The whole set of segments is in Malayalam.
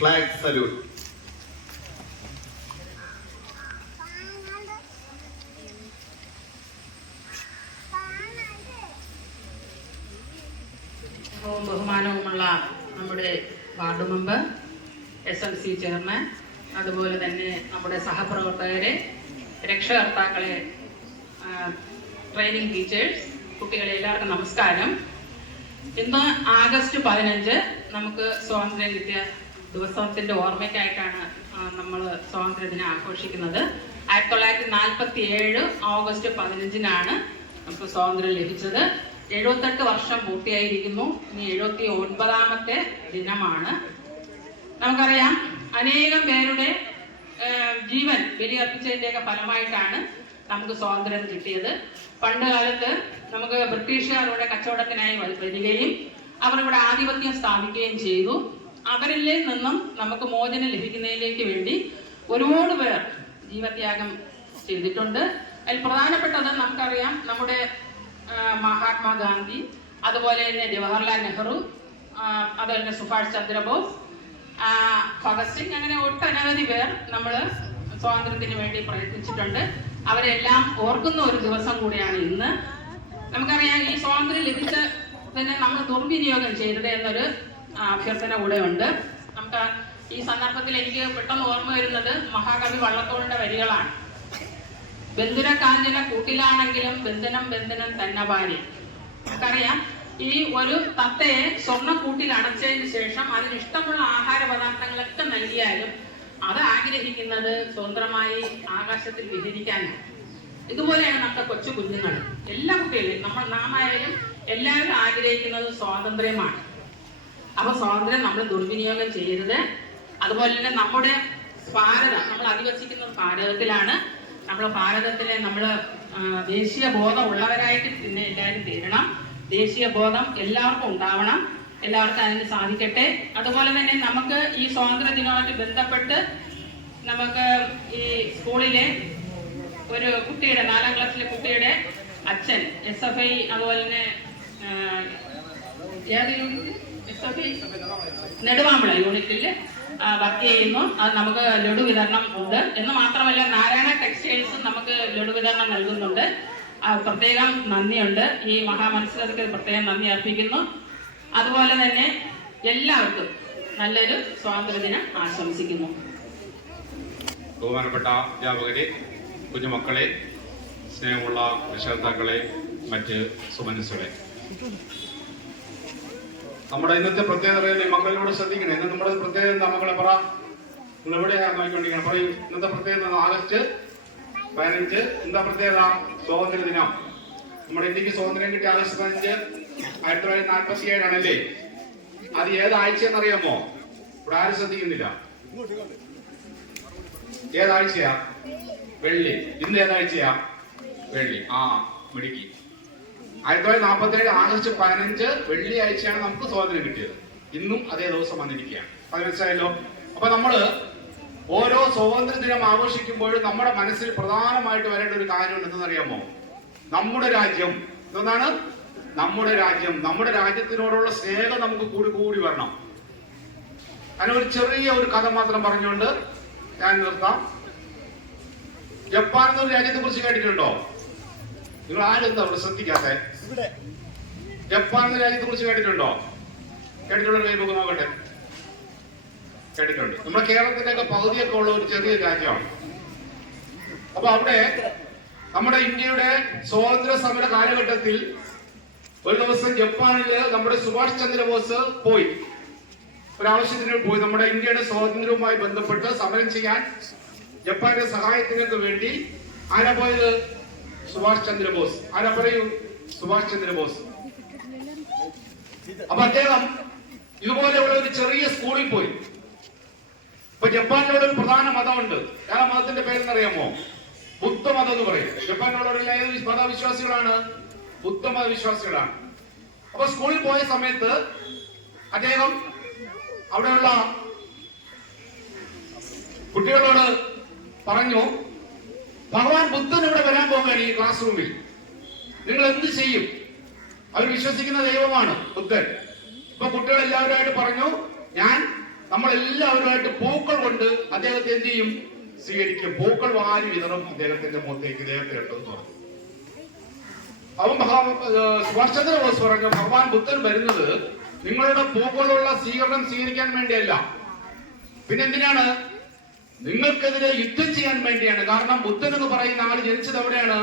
Flag salute. ബഹുമാനവുമുള്ള നമ്മുടെ വാർഡ് മെമ്പർ, SMC ചെയർമാൻ, അതുപോലെ തന്നെ നമ്മുടെ സഹപ്രവർത്തകരെ, രക്ഷകർത്താക്കളെ, ട്രെയിനിങ് ടീച്ചേഴ്സ്, കുട്ടികളെ എല്ലാവർക്കും നമസ്കാരം. ഇന്ന് ആഗസ്റ്റ് 15 നമുക്ക് സ്വാതന്ത്ര്യം കിട്ടിയ ദിവസത്തിന്റെ ഓർമ്മയ്ക്കായിട്ടാണ് നമ്മൾ സ്വാതന്ത്ര്യദിനം ആഘോഷിക്കുന്നത്. 1947 ഓഗസ്റ്റ് 15 നമുക്ക് സ്വാതന്ത്ര്യം ലഭിച്ചത്. 78 വർഷം പൂർത്തിയായിരിക്കുന്നു. ഇനി 79ാമത്തെ ദിനമാണ്. നമുക്കറിയാം, അനേകം പേരുടെ ജീവൻ ബലിയർപ്പിച്ചതിൻ്റെയൊക്കെ ഫലമായിട്ടാണ് നമുക്ക് സ്വാതന്ത്ര്യം കിട്ടിയത്. പണ്ട് കാലത്ത് നമുക്ക് ബ്രിട്ടീഷുകാരുടെ കച്ചവടത്തിനായി വരികയും അവർ ഇവിടെ ആധിപത്യം സ്ഥാപിക്കുകയും ചെയ്തു. അവരിൽ നിന്നും നമുക്ക് മോചനം ലഭിക്കുന്നതിലേക്ക് വേണ്ടി ഒരുപാട് പേർ ജീവത്യാഗം ചെയ്തിട്ടുണ്ട്. അതിൽ പ്രധാനപ്പെട്ടത് നമുക്കറിയാം, നമ്മുടെ മഹാത്മാഗാന്ധി, അതുപോലെ തന്നെ ജവഹർലാൽ നെഹ്റു, അതുപോലെ തന്നെ സുഭാഷ് ചന്ദ്രബോസ്, ഭഗത് സിംഗ്, അങ്ങനെ ഒട്ടനവധി പേർ നമ്മൾ സ്വാതന്ത്ര്യത്തിന് വേണ്ടി പ്രയത്നിച്ചിട്ടുണ്ട്. അവരെല്ലാം ഓർക്കുന്ന ഒരു ദിവസം കൂടിയാണ് ഇന്ന്. നമുക്കറിയാം, ഈ സ്വാതന്ത്ര്യം ലഭിച്ചതിനെ നമ്മൾ ദുർവിനിയോഗം ചെയ്തത് എന്നൊരു അഭ്യർത്ഥന കൂടെ ഉണ്ട്. നമുക്ക് ഈ സന്ദർഭത്തിൽ എനിക്ക് പെട്ടെന്ന് ഓർമ്മ വരുന്നത് മഹാകവി വള്ളത്തോളിന്റെ വരികളാണ്. ബന്ധുര കാഞ്ചന കൂട്ടിലാണെങ്കിലും ബന്ധനം ബന്ധനം തന്നെ ഭാര്യ. നമുക്കറിയാം, ഈ ഒരു തത്തയെ സ്വർണ്ണ കൂട്ടിൽ അടച്ചതിന് ശേഷം അതിനിഷ്ടമുള്ള ആഹാര പദാർത്ഥങ്ങളൊക്കെ നൽകിയാലും അത് ആഗ്രഹിക്കുന്നത് സ്വതന്ത്രമായി ആകാശത്തിൽ വിഹരിക്കാനാണ്. ഇതുപോലെയാണ് നമ്മുടെ കൊച്ചു കുഞ്ഞുങ്ങൾ, എല്ലാ കുട്ടികളും, നാമായാലും എല്ലാവരും ആഗ്രഹിക്കുന്നത് സ്വാതന്ത്ര്യമാണ്. അപ്പൊ സ്വാതന്ത്ര്യം നമ്മൾ ദുർവിനിയോഗം ചെയ്യരുത്. അതുപോലെ തന്നെ നമ്മുടെ ഭാരതം, നമ്മൾ അധിവസിക്കുന്ന ഭാരതത്തിലാണ്. നമ്മുടെ ഭാരതത്തിലെ നമ്മൾ ദേശീയ ബോധം ഉള്ളവരായിട്ട് പിന്നെ എല്ലാവരും തീരണം. ദേശീയ ബോധം എല്ലാവർക്കും ഉണ്ടാവണം. എല്ലാവർക്കും അതിന് സാധിക്കട്ടെ. അതുപോലെ തന്നെ നമുക്ക് ഈ സ്വാതന്ത്ര്യ ദിനവുമായിട്ട് ബന്ധപ്പെട്ട് നമുക്ക് ഈ സ്കൂളിലെ ഒരു കുട്ടിയുടെ 4ാം ക്ലാസ്സിലെ കുട്ടിയുടെ അച്ഛൻ SFI, അതുപോലെ തന്നെ നെടുമാമ്പള യൂണിറ്റിൽ വർക്ക് ചെയ്യുന്നു. അത് നമുക്ക് ലഡു വിതരണം ഉണ്ട്. എന്ന് മാത്രമല്ല, നാരായണ ടെക്സ്റ്റൈൽസ് നമുക്ക് ലഡു വിതരണം നൽകുന്നുണ്ട്. പ്രത്യേകം നന്ദിയുണ്ട്. ഈ മഹാമത്സരത്തിൽ പ്രത്യേകം നന്ദി അർപ്പിക്കുന്നു. അതുപോലെ തന്നെ എല്ലാവർക്കും നല്ലൊരു സ്വാതന്ത്ര്യദിനം ആശംസിക്കുന്നു. ബഹുമാനപ്പെട്ട അധ്യാപകരെ, കുഞ്ഞുമക്കളെ, സ്നേഹമുള്ള രക്ഷകർത്താക്കളെ, മറ്റ് സുമനസ്സുകളെ, നമ്മുടെ ഇന്നത്തെ പ്രത്യേകത മക്കളോട് ശ്രദ്ധിക്കണം. ഇന്ന് നമ്മുടെ പ്രത്യേകത എന്താ മക്കളെ? പറ, നിങ്ങൾ എവിടെയാണ് നോക്കിക്കൊണ്ടിരിക്കണം? പറയും. ഇന്നത്തെ പ്രത്യേകത ആഗസ്റ്റ് 15 എന്താ പ്രത്യേകത? സ്വാതന്ത്ര്യ ദിനം. നമ്മുടെ ഇന്ത്യക്ക് സ്വാതന്ത്ര്യം കിട്ടിയ ആഗസ്റ്റ് 15 1947 ആണല്ലേ? അത് ഏതാഴ്ചയെന്നറിയാമോ? ഇവിടെ ആരും ശ്രദ്ധിക്കുന്നില്ല. ഏതാഴ്ചയാ? വെള്ളി. ഇന്ന് ഏതാഴ്ചയാ? വെള്ളി. മിടുക്കി. 1947 ആഗസ്റ്റ് 15 വെള്ളിയാഴ്ചയാണ് നമുക്ക് സ്വാതന്ത്ര്യം കിട്ടിയത്. ഇന്നും അതേ ദിവസം വന്നിരിക്കുകയാണ്. അത് മനസ്സിലായല്ലോ. അപ്പൊ നമ്മള് ഓരോ സ്വാതന്ത്ര്യ ദിനം ആഘോഷിക്കുമ്പോഴും നമ്മുടെ മനസ്സിൽ പ്രധാനമായിട്ട് വരേണ്ട ഒരു കാര്യം എന്തെന്നറിയാമോ? നമ്മുടെ രാജ്യം. എന്താണ്? നമ്മുടെ രാജ്യം. നമ്മുടെ രാജ്യത്തിനോടുള്ള സ്നേഹം നമുക്ക് കൂടി കൂടി വരണം. അങ്ങനെ ഒരു ചെറിയ ഒരു കഥ മാത്രം പറഞ്ഞുകൊണ്ട് ഞാൻ നിർത്താം. ജപ്പാൻ എന്നൊരു രാജ്യത്തെ കുറിച്ച് കേട്ടിട്ടുണ്ടോ? നിങ്ങൾ ആരും എന്താ അവിടെ ശ്രദ്ധിക്കാതെ? ജപ്പാൻ എന്ന രാജ്യത്തെ കുറിച്ച് കേട്ടിട്ടുണ്ടോ? കേട്ടിട്ടുള്ള കൈ പോക്ക് നോക്കട്ടെ. കേട്ടിട്ടുണ്ട്. നമ്മുടെ കേരളത്തിന്റെ ഒക്കെ പകുതിയൊക്കെ ഉള്ള ഒരു ചെറിയ രാജ്യമാണ്. അപ്പൊ അവിടെ നമ്മുടെ ഇന്ത്യയുടെ സ്വാതന്ത്ര്യ സമര കാലഘട്ടത്തിൽ ഒരു ദിവസം ജപ്പാനില് നമ്മുടെ സുഭാഷ് ചന്ദ്രബോസ് പോയി, ഒരാവശ്യത്തിന് പോയി. നമ്മുടെ ഇന്ത്യയുടെ സ്വാതന്ത്ര്യവുമായി ബന്ധപ്പെട്ട് സമരം ചെയ്യാൻ ജപ്പാന്റെ സഹായത്തിനൊക്കെ വേണ്ടി ആരാ പോയത്? സുഭാഷ് ചന്ദ്രബോസ്. ആരാ പറയൂ? സുഭാഷ് ചന്ദ്രബോസ്. അപ്പൊ അദ്ദേഹം ഇതുപോലെയുള്ള ഒരു ചെറിയ സ്കൂളിൽ പോയി. ഇപ്പൊ ജപ്പാനിലുള്ള ഒരു പ്രധാന മതമുണ്ട്. ആ മതത്തിന്റെ പേരെന്നറിയാമോ? ബുദ്ധമതം എന്ന് പറയും. ജപ്പാനിലുള്ള ഏത് മതവിശ്വാസികളാണ്? ബുദ്ധമത വിശ്വാസികളാണ്. അപ്പൊ സ്കൂളിൽ പോയ സമയത്ത് അദ്ദേഹം അവിടെയുള്ള കുട്ടികളോട് പറഞ്ഞു, ഭഗവാൻ ബുദ്ധൻ ഇവിടെ വരാൻ പോകുകയാണ് ഈ ക്ലാസ് റൂമിൽ, നിങ്ങൾ എന്ത് ചെയ്യും? അവർ വിശ്വസിക്കുന്ന ദൈവമാണ് ബുദ്ധൻ. ഇപ്പൊ കുട്ടികൾ എല്ലാവരുമായിട്ട് പറഞ്ഞു, ഞാൻ നമ്മളെല്ലാവരുമായിട്ട് പൂക്കൾ കൊണ്ട് അദ്ദേഹത്തെ എന്ത് ചെയ്യും? സ്വീകരിക്കും. പൂക്കൾ വാരി വിതറും അദ്ദേഹത്തിന്റെ മുഖത്തേക്ക്, ഇദ്ദേഹത്തെ ഉണ്ടെന്ന് പറഞ്ഞു. അവൻ സുഭാഷ് ചന്ദ്രബോസ് പറഞ്ഞു, ഭഗവാൻ ബുദ്ധൻ വരുന്നത് നിങ്ങളുടെ പൂക്കളുള്ള സ്വീകരണം സ്വീകരിക്കാൻ വേണ്ടിയല്ല, പിന്നെ എന്തിനാണ്? നിങ്ങൾക്കെതിരെ യുദ്ധം ചെയ്യാൻ വേണ്ടിയാണ്. കാരണം ബുദ്ധൻ എന്ന് പറയുന്ന ആൾ ജനിച്ചത് എവിടെയാണ്?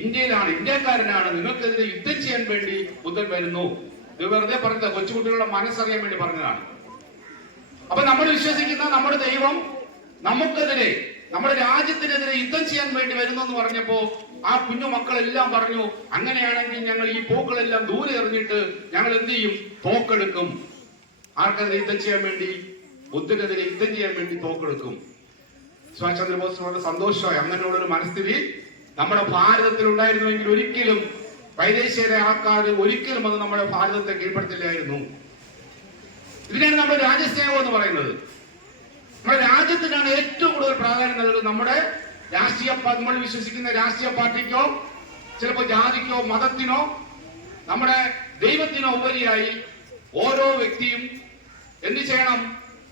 ഇന്ത്യയിലാണ്, ഇന്ത്യക്കാരനാണ്. നിങ്ങൾക്കെതിരെ യുദ്ധം ചെയ്യാൻ വേണ്ടി ബുദ്ധൻ വരുന്നു. ഇത് വെറുതെ പറഞ്ഞത്, കൊച്ചുകുട്ടികളുടെ മനസ്സറിയാൻ വേണ്ടി പറഞ്ഞതാണ്. അപ്പൊ നമ്മൾ വിശ്വസിക്കുന്ന നമ്മുടെ ദൈവം നമുക്കെതിരെ, നമ്മുടെ രാജ്യത്തിനെതിരെ യുദ്ധം ചെയ്യാൻ വേണ്ടി വരുന്നു എന്ന് പറഞ്ഞപ്പോ ആ കുഞ്ഞു മക്കളെല്ലാം പറഞ്ഞു, അങ്ങനെയാണെങ്കിൽ ഞങ്ങൾ ഈ പൂക്കളെല്ലാം ദൂരെ എറിഞ്ഞിട്ട് ഞങ്ങൾ എന്ത് ചെയ്യും? തോക്കെടുക്കും. ആർക്കെതിരെ യുദ്ധം ചെയ്യാൻ വേണ്ടി? ബുദ്ധനെതിരെ യുദ്ധം ചെയ്യാൻ വേണ്ടി തോക്കെടുക്കും. സുഭാഷ് ചന്ദ്രബോസിനോട് സന്തോഷമായി. അങ്ങനെയുള്ളൊരു മനസ്ഥിതി നമ്മുടെ ഭാരതത്തിൽ ഉണ്ടായിരുന്നുവെങ്കിൽ ഒരിക്കലും വൈദേശികരെ ആൾക്കാർ ഒരിക്കലും അത് നമ്മുടെ ഭാരതത്തെ കീഴ്പ്പെടുത്തില്ലായിരുന്നു. ഇതിനാണ് നമ്മുടെ രാജ്യസ്നേഹം എന്ന് പറയുന്നത്. നമ്മുടെ രാജ്യത്തിനാണ് ഏറ്റവും കൂടുതൽ പ്രാധാന്യം നൽകുന്നത്. നമ്മുടെ രാഷ്ട്രീയ, നമ്മൾ വിശ്വസിക്കുന്ന രാഷ്ട്രീയ പാർട്ടിക്കോ ചിലപ്പോൾ ജാതിക്കോ മതത്തിനോ നമ്മുടെ ദൈവത്തിനോ ഉപരിയായി ഓരോ വ്യക്തിയും എന്ത് ചെയ്യണം?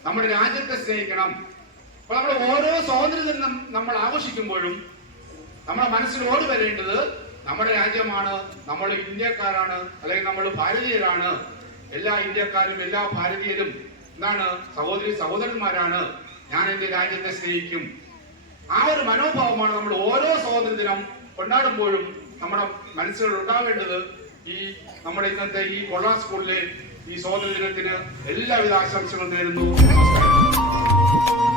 നമ്മുടെ രാജ്യത്തെ സ്നേഹിക്കണം. അപ്പൊ നമ്മൾ ഓരോ സ്വാതന്ത്ര്യദിനം നമ്മൾ ആഘോഷിക്കുമ്പോഴും നമ്മുടെ മനസ്സിൽ ഓടി വരേണ്ടത് നമ്മുടെ രാജ്യമാണ്, നമ്മൾ ഇന്ത്യക്കാരാണ്, അല്ലെങ്കിൽ നമ്മൾ ഭാരതീയരാണ്. എല്ലാ ഇന്ത്യക്കാരും എല്ലാ ഭാരതീയരും എന്താണ്? സഹോദരന്മാരാണ്. ഞാൻ എന്റെ രാജ്യത്തെ സ്നേഹിക്കും. ആ ഒരു മനോഭാവമാണ് നമ്മൾ ഓരോ സ്വാതന്ത്ര്യദിനം കൊണ്ടാടുമ്പോഴും നമ്മുടെ മനസ്സിൽ ഉണ്ടാവേണ്ടത്. നമ്മുടെ ഇന്നത്തെ ഈ കൊള്ള സ്കൂളിലെ ഈ സ്വാതന്ത്ര്യദിനത്തിന് എല്ലാവിധ ആശംസകളും നേരുന്നു. നമസ്കാരം.